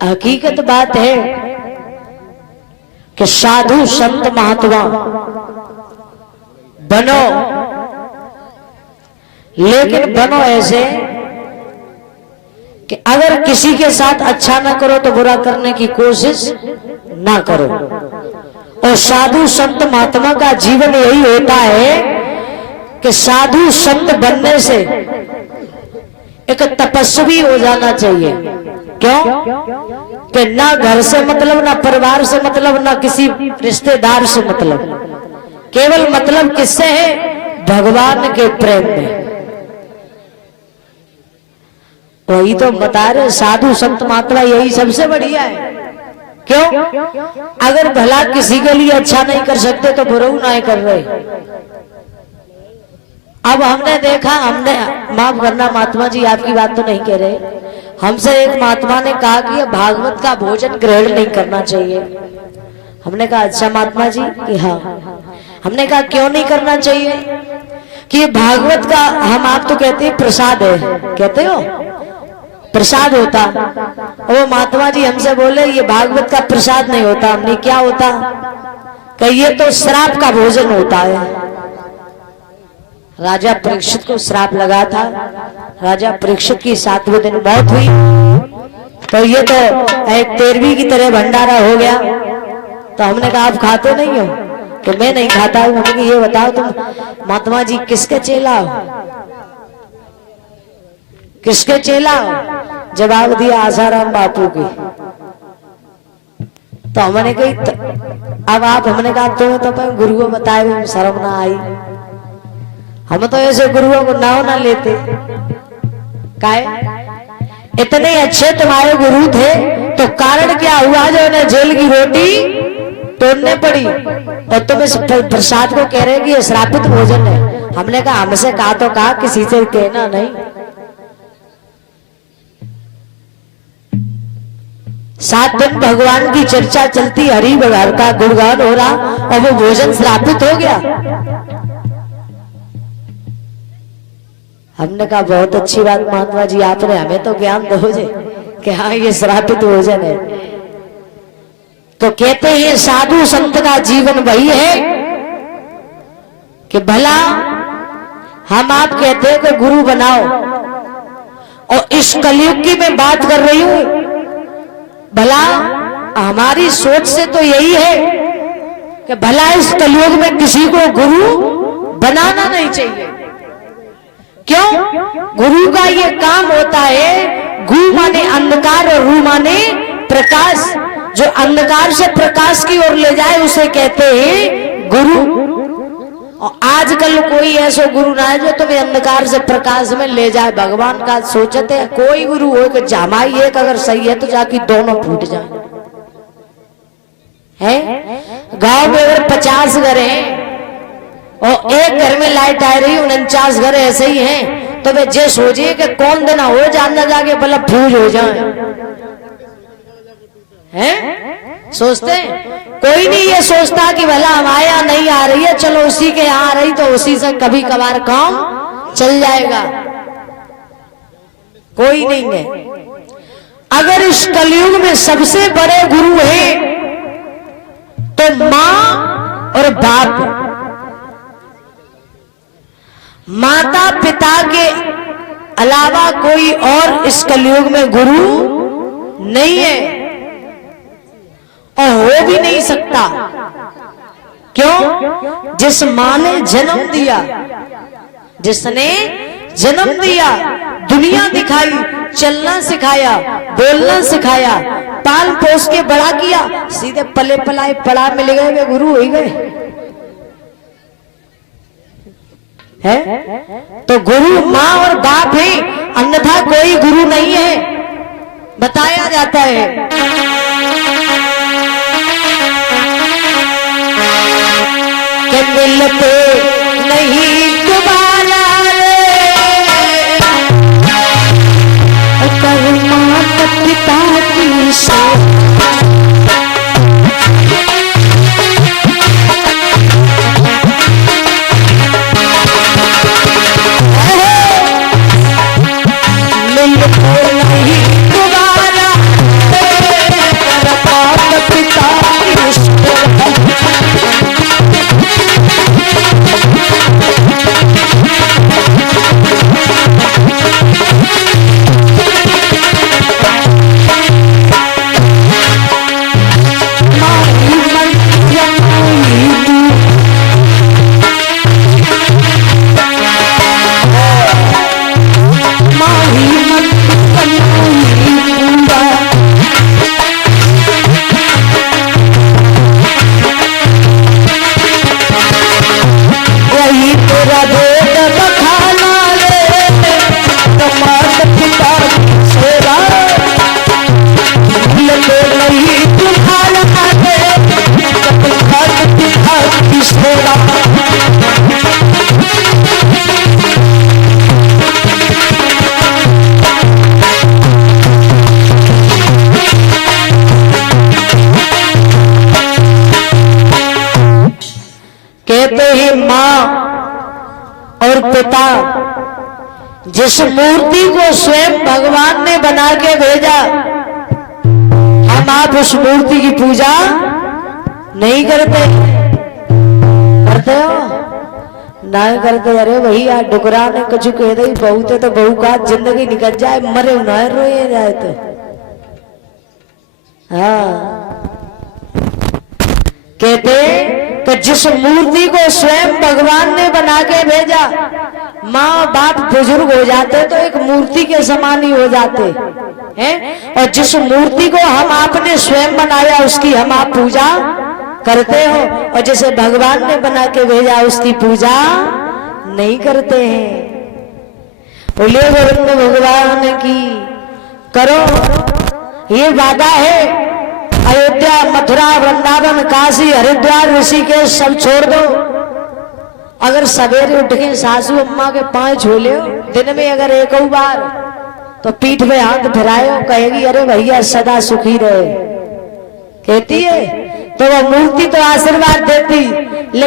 हकीकत बात है कि साधु संत महात्मा बनो, लेकिन बनो ऐसे कि अगर किसी के साथ अच्छा ना करो तो बुरा करने की कोशिश ना करो। और साधु संत महात्मा का जीवन यही होता है कि साधु संत बनने से एक तपस्वी हो जाना चाहिए। क्यों? कि ना घर से मतलब, ना परिवार से मतलब, ना किसी रिश्तेदार से मतलब, केवल मतलब किससे है? भगवान के प्रेम में। वही तो बता रहे साधु संत महात्मा यही सबसे बढ़िया है। क्यों? अगर भला किसी के लिए अच्छा नहीं कर सकते तो बुरा नहीं कर रहे। अब हमने देखा, हमने माफ करना महात्मा जी आपकी बात तो नहीं कह रहे, हमसे एक महात्मा ने कहा कि भागवत का भोजन ग्रहण नहीं करना चाहिए। हमने कहा अच्छा महात्मा जी कि हाँ। हमने कहा क्यों नहीं करना चाहिए? कि भागवत का, हम आप तो कहते हैं प्रसाद है, कहते हो प्रसाद होता। वो महात्मा जी हमसे बोले ये भागवत का प्रसाद नहीं होता। हमने क्या होता? कि ये तो श्राप का भोजन होता है। राजा परीक्षित को श्राप लगा था, राजा परीक्षित की 7वें दिन मौत हुई, तो ये तो एक 13वीं की तरह भंडारा हो गया। तो हमने कहा आप खाते नहीं हो? तो मैं नहीं खाता हूं। हमने ये बताओ तुम महात्मा जी किसके चेला हो? किसके चेला हो? जवाब दिया आसाराम बापू की। तो हमने कही अब आप, हमने कहा तुम्हें तो गुरु को बताए शर्म ना आई। हम तो ऐसे गुरुओं को नाव ना लेते। काहे? इतने अच्छे तुम्हारे गुरु थे तो कारण क्या हुआ जो उन्हें जेल की रोटी तोड़ने पड़ी? और तुम इस प्रसाद को कह रहे कि ये श्रापित भोजन है। हमने कहा हमसे कहा तो कहा, किसी से कहना नहीं। 7 दिन भगवान की चर्चा चलती, हरि भगवान का गुणगान हो रहा, और वो भोजन श्रापित हो गया। हमने कहा बहुत अच्छी बात महात्मा जी आपने हमें तो ज्ञान दोगे कि हाँ ये श्रापित भोजन है। तो कहते हैं साधु संत का जीवन वही है कि भला हम आप कहते हैं कि गुरु बनाओ, और इस कलयुग की मैं बात कर रही हूं, भला हमारी सोच से तो यही है कि भला इस कलयुग में किसी को गुरु बनाना नहीं चाहिए। क्यों? गुरु का ये काम होता है, गु माने अंधकार और रू माने प्रकाश, जो अंधकार से प्रकाश की ओर ले जाए उसे कहते हैं गुरु। और आजकल कोई ऐसा गुरु ना है जो तुम्हें अंधकार से प्रकाश में ले जाए। भगवान का सोचते हैं कोई गुरु हो कि जमाई एक अगर सही है तो जाके दोनों फूट जाए। है गांव में अगर 50 घर हैं और एक घर में लाइट आ रही, 49 घर ऐसे ही हैं, तो वे जे सोचिए कि कौन देना हो जानना जाके बल्ब फ्यूज हो जाए। हैं? सोचते हैं कोई नहीं ये सोचता कि भला हमारे यहाँ नहीं आ रही है, चलो उसी के यहाँ आ रही तो उसी से कभी कभार काम चल जाएगा। कोई नहीं है। अगर इस कलयुग में सबसे बड़े गुरु हैं तो माँ और बाप। माता पिता के अलावा कोई और इस कलयुग में गुरु नहीं है और हो भी नहीं सकता। क्यों? जिस मां ने जन्म दिया, जिसने जन्म दिया, दुनिया दिखाई, चलना सिखाया, बोलना सिखाया, पाल पोस के बड़ा किया, सीधे पले पलाए पड़ा मिल गए, वे गुरु हो गए। है? तो गुरु माँ और बाप है, अन्यथा कोई गुरु नहीं है, बताया जाता है। कि मिलते नहीं दोबारा माता पिता की नहीं दोबारा पिता, जिस मूर्ति को स्वयं भगवान ने बना के भेजा, हम आप उस मूर्ति की पूजा नहीं करते। करते हो ना करते? अरे भैया डुकरा ने कुछ कह दई बहुत है तो बहू का जिंदगी निकल जाए, मरे ना रोए जाए तो। हाँ कहते कि जिस मूर्ति को स्वयं भगवान ने बना के भेजा, माँ बाप बुजुर्ग हो जाते तो एक मूर्ति के समान ही हो जाते हैं, और जिस मूर्ति को हम आपने स्वयं बनाया उसकी हम आप पूजा करते हो, और जिसे भगवान ने बना के भेजा उसकी पूजा नहीं करते हैं। बोले गोविंद भगवान की करो, ये वादा है। अयोध्या, मथुरा, वृंदावन, काशी, हरिद्वार, ऋषिकेश सब छोड़ दो। अगर सवेरे उठ के सासू अम्मा के पांव छू ले दिन में अगर एक बार, तो पीठ में हाथ फिराए, कहेगी अरे भैया सदा सुखी रहे। कहती है तो वह मूर्ति तो आशीर्वाद देती।